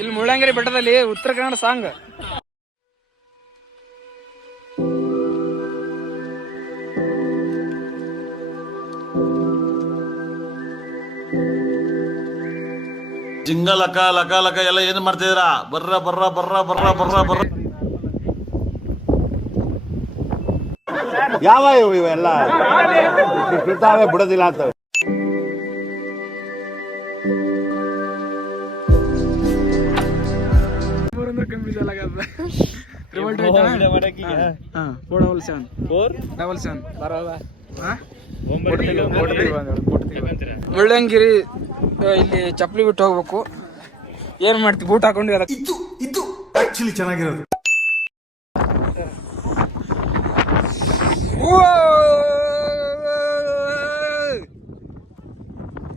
ಇಲ್ಲಿ ಮುಳ್ಳಂಗಿರಿ ಬೆಟ್ಟದಲ್ಲಿ ಉತ್ತರ ಕನ್ನಡ ಸಾಂಗ್. ಜಿಂಗ ಲಕ ಲಕ ಲಕ ಎಲ್ಲ ಏನ್ ಮಾಡ್ತಿದ್ದೀರಾ? ಬರ್ರ ಬರ್ರ ಬರ್ರ ಬರ್ರ ಬರ್ರ ಬರ್ರ. ಯಾವ ಇವೆಲ್ಲ ಬಿಡ್ತಾವೆ ಬಿಡೋದಿಲ್ಲ ಅಂತವೆ. ಮುಳ್ಳಂಗಿರಿ ಇಲ್ಲಿ ಚಪ್ಪಲಿ ಬಿಟ್ಟು ಹೋಗ್ಬೇಕು. ಏನ್ ಮಾಡ್ತಿ, ಬೂಟ್ ಹಾಕೊಂಡು ಇದು ಆಕ್ಚುಲಿ ಚೆನ್ನಾಗಿರೋದು.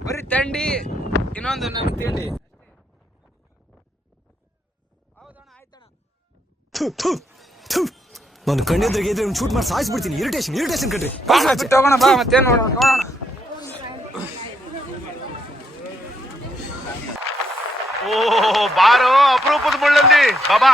ಬರೀ ತಂಡಿ, ಇನ್ನೊಂದು ನನ್ ತಿಂಡಿ. ನಾನು ಕಣ್ಣೆದ್ರಿಗೆ ಇದ್ರೆ ಒಂದು ಶೂಟ್ ಮಾಡಿ ಸಾಯಿಸ್ಬಿಡ್ತೀನಿ. ಇರಿಟೇಷನ್ ಕಣ್ರಿ. ತಗೋಣ ಬಾ, ಮತ್ತೇನ್ ನೋಡೋಣ. ಓ ಬಾರೋ ಅಪರೂಪದ ಮುಳ್ಳಂದಿ ಬಾಬಾ.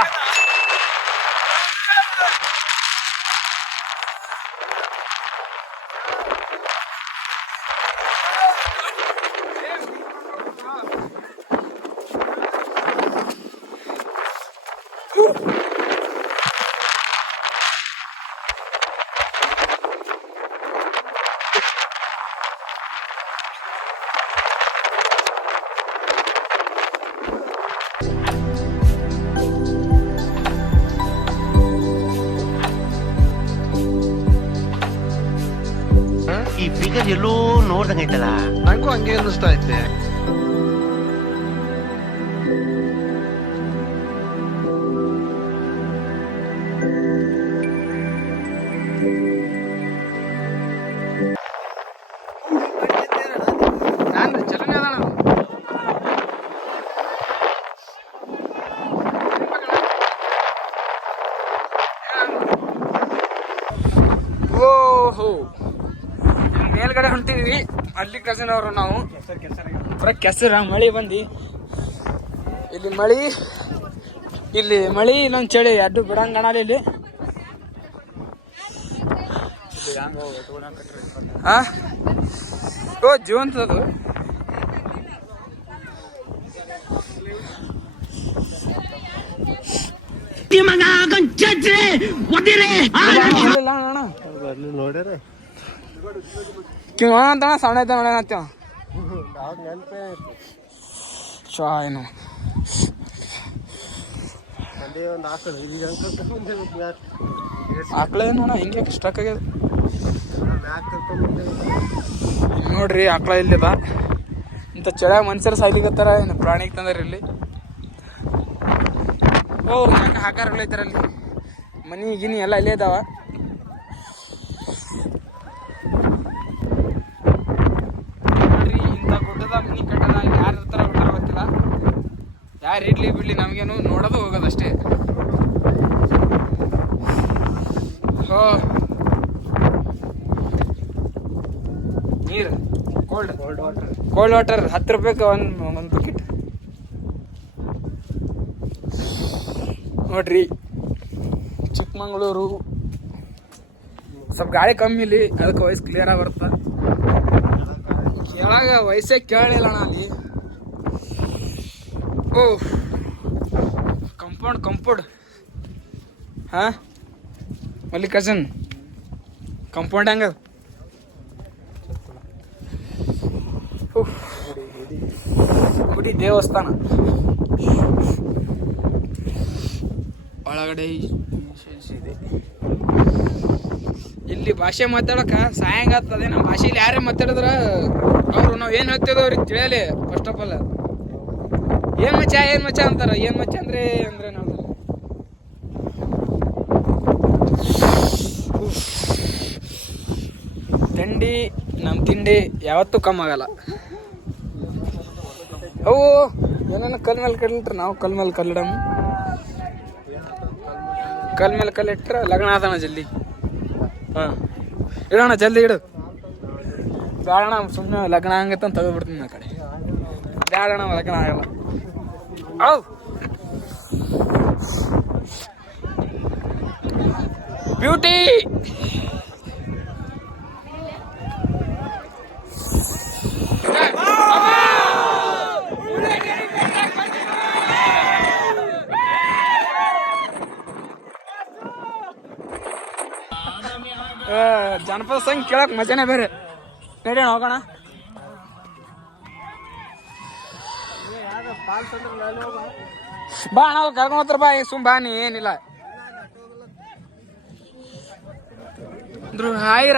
ಈ ಫಿಗರ್ ಎಲ್ಲೋ ನೋಡ್ದಂಗೈತಲ್ಲ, ನಂಗೂ ಹಂಗೆ ಅನ್ನಿಸ್ತಾ ಐತೆ. ಓಹೋ, ಮೇಲ್ಗಡೆ ಹೊಂಟಿದ್ವಿ. ಅಲ್ಲಿ ಕಸಿನ್ ಅವರು ನಾವು ಪೂರ ಕೆಸರ ಮಳಿ ಬಂದು ಇಲ್ಲಿ ಮಳಿ ಇನ್ನೊಂದು ಚಳಿ ಅಡ್ಡು ಬಿಡಂಗಣ ಇಲ್ಲಿ. ಓ ಜೀವಂತದು. ನೋಡ್ಯಾರ ಅಂತ ಸಣ್ಣ ಐತೆ ನೋಡ ಏನು ಆಕಳ ನೋಡ ಹಿಂಗೆ ಸ್ಟಕ್ ಆಗ್ಯದ ನೋಡ್ರಿ. ಆಕಳ ಇಲ್ಲಿದ ಇಂಥ ಚಳ ಮನುಷ್ಯರು ಸಾಯ್ಲಿಕತ್ತಾರ, ಏನು ಪ್ರಾಣಿಗೆ ತಂದಾರ ಇಲ್ಲಿ. ಓ ಹಾಕಾರಗಳೈತಾರ ಅಲ್ಲಿ. ಮನಿ ಗಿನಿ ಎಲ್ಲ ಇಲ್ಲೇ ಇದಾವ. ನೋಡ್ರಿ, ಇಂಥ ಗುಡ್ಡದ ಮನಿ ಕಟ್ಟದ ಯಾರ ಹತ್ರ ಬಿಟ್ಟಾರ ಗೊತ್ತಿಲ್ಲ. ಯಾರು ಇಡ್ಲಿ ಬಿಡ್ಲಿ ನಮಗೇನು ನೋಡೋದು ಹೋಗೋದಷ್ಟೇ. ಹೋ ನೀರು ಕೋಲ್ಡ್ ವಾಟರ್ 10 ರೂಪಾಯಿಗೆ ಒಂದು ಬಕೆಟ್. ನೋಡ್ರಿ, ಚಿಕ್ಕಮಂಗ್ಳೂರು ಸ್ವಲ್ಪ ಗಾಳಿ ಕಮ್ಮಿ ಇಲ್ಲಿ, ಅದಕ್ಕೆ ವಾಯ್ಸ್ ಕ್ಲಿಯರ್ ಆಗಿ ಬರುತ್ತೆ. ಕೆಳಗ ವಯಸ್ಸೇ ಕೇಳಲಿಲ್ಲ ಅಣ್ಣ ಅಲ್ಲಿ. ಓ ಕಂಪೌಂಡ್ ಹಾ ಮಲ್ಲಿಕಾರ್ಜುನ್ ಕಂಪೌಂಡ್ ಹೆಂಗ ಗುಡಿ ದೇವಸ್ಥಾನ ಒಳಗಡೆ ಇದೆ. ಇಲ್ಲಿ ಭಾಷೆ ಮಾತಾಡಕ ಸಾಯಂಗ ಆಗ್ತದೆ. ನಮ್ಮ ಭಾಷೆಯಲ್ಲಿ ಯಾರೇ ಮಾತಾಡಿದ್ರ ಅವ್ರು ನಾವು ಏನು ಹೇಳ್ತಿದ್ದೋ ಅವ್ರಿಗೆ ತಿಳಿಯಲಿ. ಫಸ್ಟ್ ಆಫ್ ಆಲ್ ಏನ್ ಮಚ್ಚ ಅಂತಾರ. ಏನ್ ಮಚ್ಚ ಅಂದ್ರೆ ನಾವು ತಿಂಡಿ, ನಮ್ಮ ತಿಂಡಿ ಯಾವತ್ತೂ ಕಮ್ಮಿ ಆಗಲ್ಲ. ಅವು ಏನೇನು ಕಲ್ ಮೇಲೆ ಕಲ್ಲಿಟ್ರೆ ನಾವು ಕಲ್ ಮೇಲೆ ಕಲ್ಲಿಡಮ್. ಕಲ್ ಮೇಲೆ ಕಲ್ಲಿಟ್ರೆ ಲಗ್ನ ಆದಣ ಜಲ್ದಿ. ಹಾಂ ಇಡೋಣ, ಜಲ್ದಿ ಇಡು. ಬೇಡಣ, ಸುಮ್ಮನೆ ಲಗ್ನ ಹಂಗೈತೆ ಅಂತ ತೆಗೆದ್ಬಿಡ್ತೀನಿ ಆ ಕಡೆ. ಬೇಡಣ, ಲಗ್ನ ಆಗಲ್ಲ. ಹೌದು ಬ್ಯೂಟಿ ಜನಪದ ಸಂಘ ಕೇಳಕ್ ಮಜಾನೇ ಬೇರೆ. ನಡಿ ಹೋಗೋಣ. ಬಾ ನಾವು ಕರ್ಕೊಂಡು ಹೋಗ್ತಾರ ಬಾ, ಸುಮ್ ಬಾ ನೀ, ಏನಿಲ್ಲ. ಹಾಯ್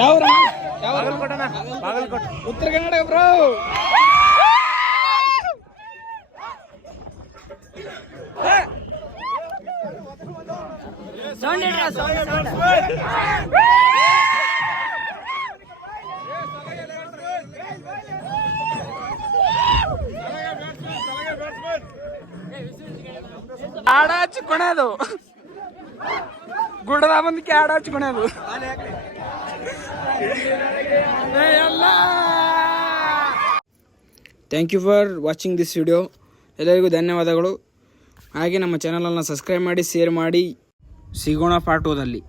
ಯಾವ ಉತ್ತರ ಕರ್ನಾಟಕ ಬ್ರೋ. ಆಡ ಹಚ್ಕೊಳೋದು, ಗುಡ್ಡದ ಬಂದಕ್ಕೆ ಆಡ ಹಚ್ಕೊಳೋದು ಎಲ್ಲ. Thank you for watching this video. ಎಲ್ಲರಿಗೂ ಧನ್ಯವಾದಗಳು. ಹಾಗೆ ನಮ್ಮ ಚಾನಲನ್ನು ಸಬ್ಸ್ಕ್ರೈಬ್ ಮಾಡಿ, ಶೇರ್ ಮಾಡಿ. ಸಿಗೋಣ ಪಾರ್ಟ್ 2ದಲ್ಲಿ.